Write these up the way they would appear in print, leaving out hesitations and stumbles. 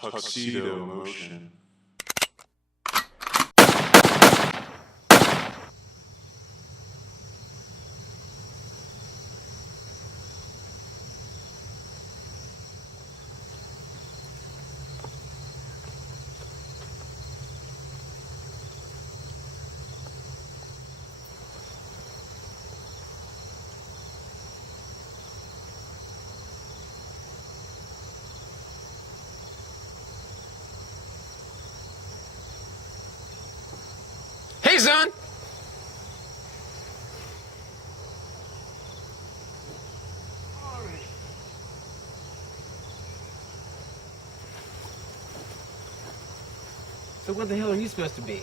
tuxedo motion. Hey, son! So what the hell are you supposed to be?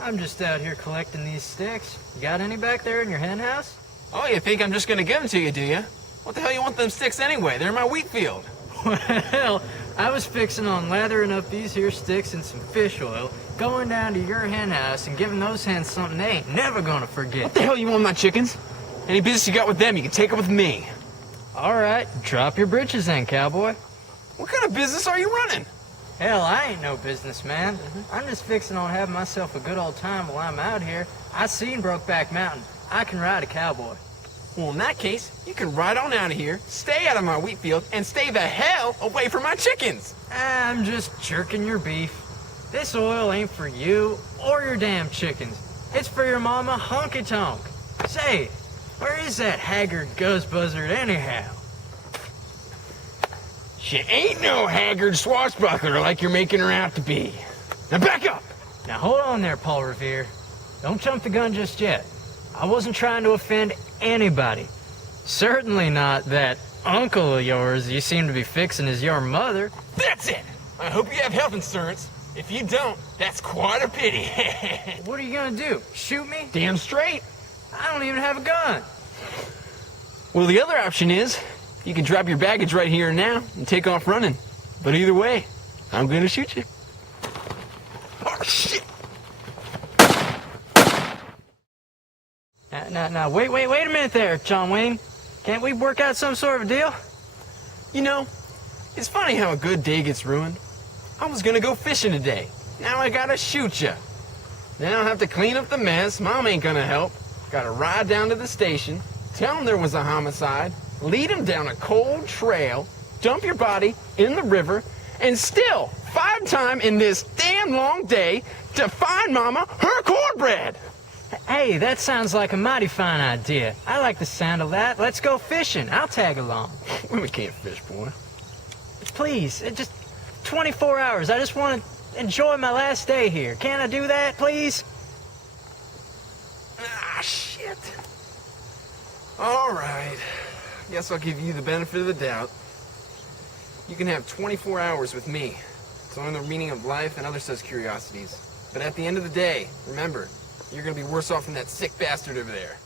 I'm just out here collecting these sticks. You got any back there in your hen house? Oh, you think I'm just gonna give them to you, do you? What the hell you want them sticks anyway? They're in my wheat field. Well, I was fixing on lathering up these here sticks in some fish oil, going down to your hen house and giving those hens something they ain't never gonna forget. What the hell you want with my chickens? Any business you got with them, you can take it with me. All right, drop your britches then, cowboy. What kind of business are you running? Hell, I ain't no businessman. I'm just fixing on having myself a good old time while I'm out here. I seen Brokeback Mountain. I can ride a cowboy. Well, in that case, you can ride on out of here, stay out of my wheat field, and stay the hell away from my chickens. I'm just jerking your beef. This oil ain't for you or your damn chickens. It's for your mama Honky Tonk. Say, where is that haggard guzzbuzzard anyhow? She ain't no haggard swashbuckler like you're making her out to be. Now back up! Now hold on there, Paul Revere. Don't jump the gun just yet. I wasn't trying to offend anybody. Certainly not that uncle of yours you seem to be fixing as your mother. That's it! I hope you have health insurance. If you don't, that's quite a pity. What are you gonna do? Shoot me? Damn straight. I don't even have a gun. Well, the other option is you can drop your baggage right here and now and take off running. But either way, I'm gonna shoot you. Oh, shit! Now, wait a minute there, John Wayne. Can't we work out some sort of a deal? You know, it's funny how a good day gets ruined. I was gonna go fishing today. Now I gotta shoot you. Now I have to clean up the mess. Mom ain't gonna help. Gotta ride down to the station, tell them there was a homicide, lead them down a cold trail, dump your body in the river, and still find time in this damn long day to find Mama her cornbread. Hey, that sounds like a mighty fine idea. I like the sound of that. Let's go fishing. I'll tag along. We can't fish, boy. Please, just 24 hours. I just want to enjoy my last day here. Can't I do that, please? Ah, shit. All right. Guess I'll give you the benefit of the doubt. You can have 24 hours with me to learn the meaning of life and other such curiosities. But at the end of the day, remember, you're gonna be worse off than that sick bastard over there.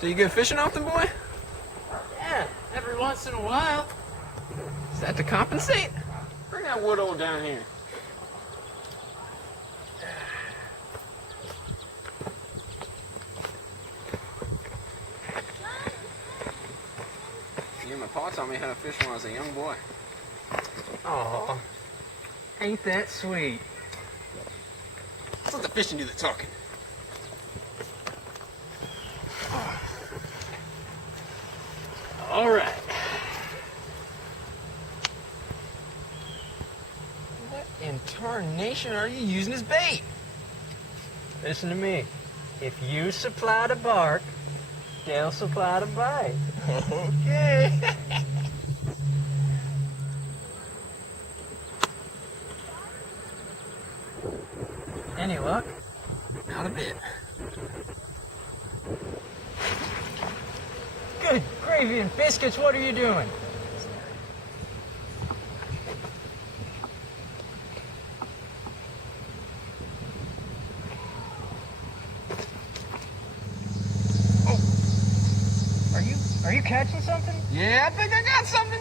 So you go fishing often, boy? Yeah, every once in a while. Is that to compensate? Bring that wood old down here. You and my pa taught me how to fish when I was a young boy. Aw, ain't that sweet. Let's let the fishing do the talking. All right. What in tarnation are you using as bait? Listen to me. If you supply the bark, they'll supply the bite. Okay. Any luck? Not a bit. Good gravy and biscuits, what are you doing? Are you catching something? Yeah, I think I got something.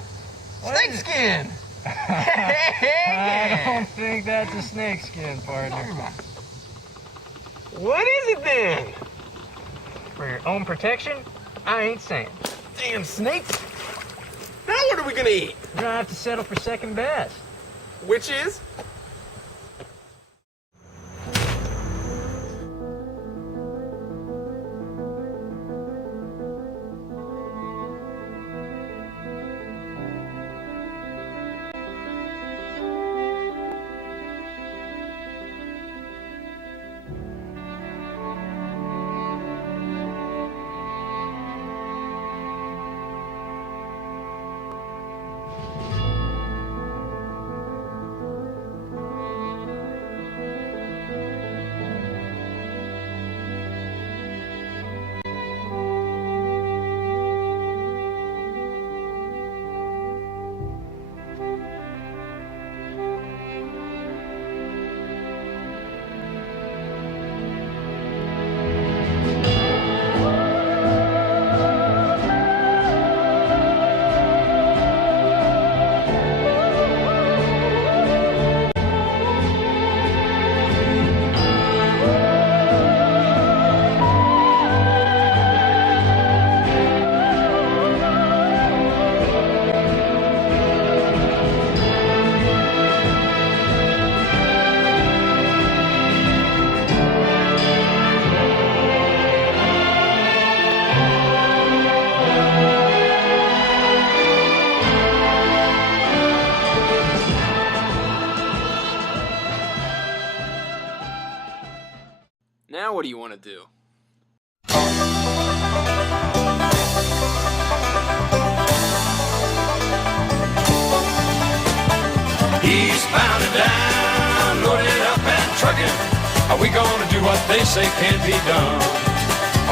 What Snake is it? skin. I don't think that's a snakeskin, partner. What is it then? For your own protection, I ain't saying. Damn snakes. Now what are we gonna eat? We're gonna have to settle for second best. Which is? Now what do you want to do? Eastbound and down, loaded up and trucking. Are we gonna do what they say can't be done?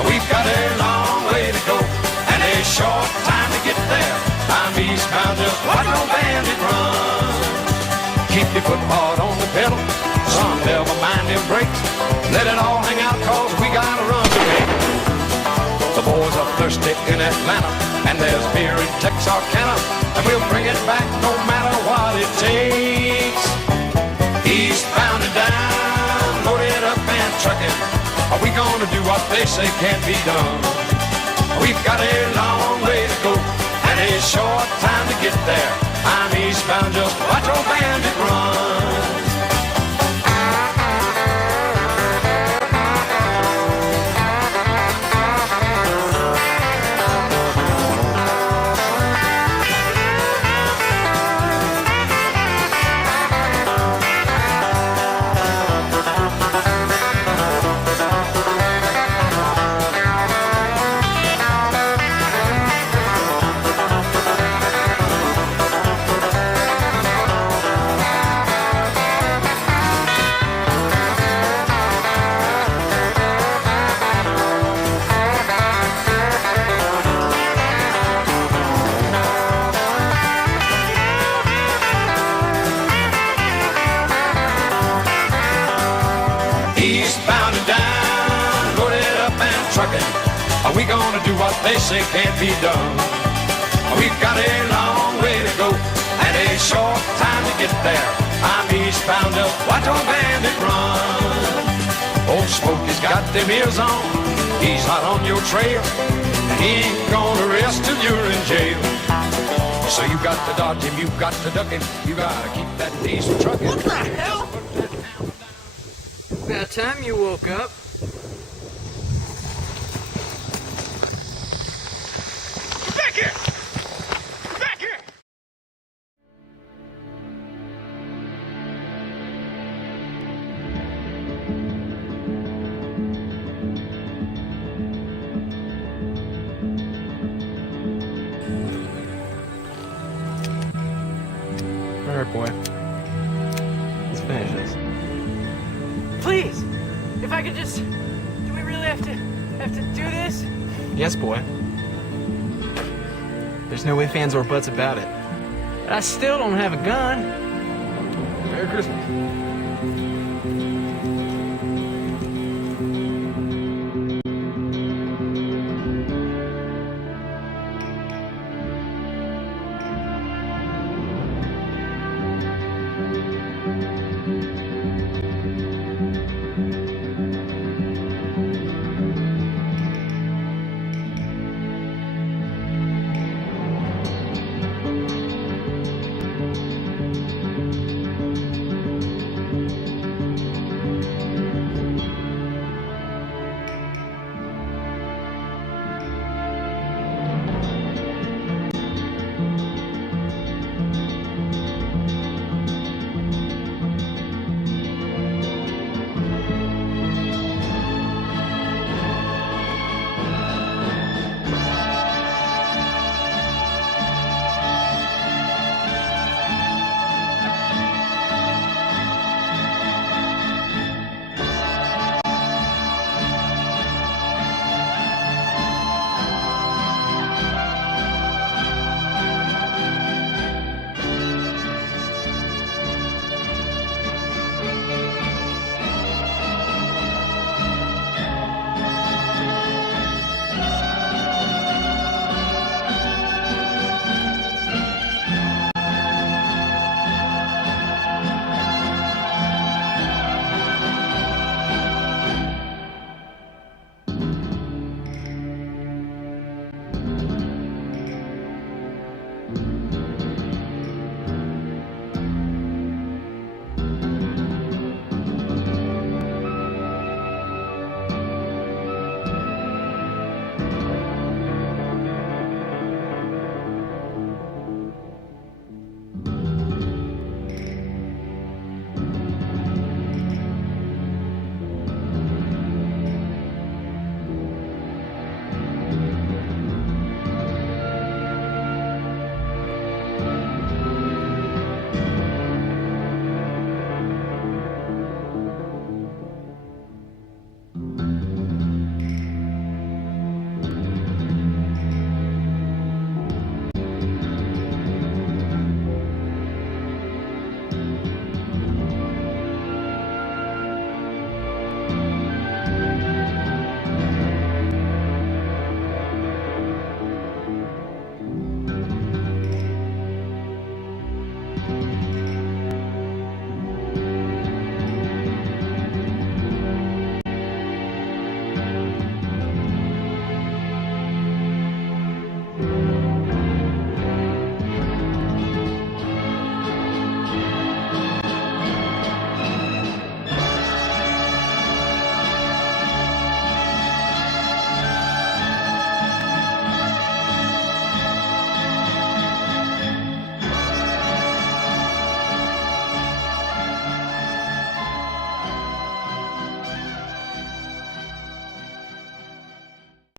We've got a long way to go and a short time to get there. I'm eastbound, just watch no bandit run. Keep your foot hard on the pedal, son, never mind them brakes. Let it all hang out, cause we gotta run to make. The boys are thirsty in Atlanta, and there's beer in Texarkana, and we'll bring it back no matter what it takes. Eastbound and down, loaded up and trucking. Are we gonna do what they say can't be done? We've got a long way to go, and a short time to get there. I'm eastbound, just watch old bandit run. Eastbound and down, loaded up and trucking. Are we gonna do what they say can't be done? We've got a long way to go and a short time to get there. I'm eastbound, just watch old bandit run. Old Smokey's got them ears on, he's hot on your trail, and he ain't gonna rest till you're in jail. So you got to dodge him, you got to duck him, you gotta keep that diesel trucking. What the hell? About time you woke up. Get back here! Get back here! All right, boy. Let's finish this. Please, if I could just... Do we really have to do this? Yes, boy. There's no ifs, ands, or buts about it. I still don't have a gun. Merry Christmas.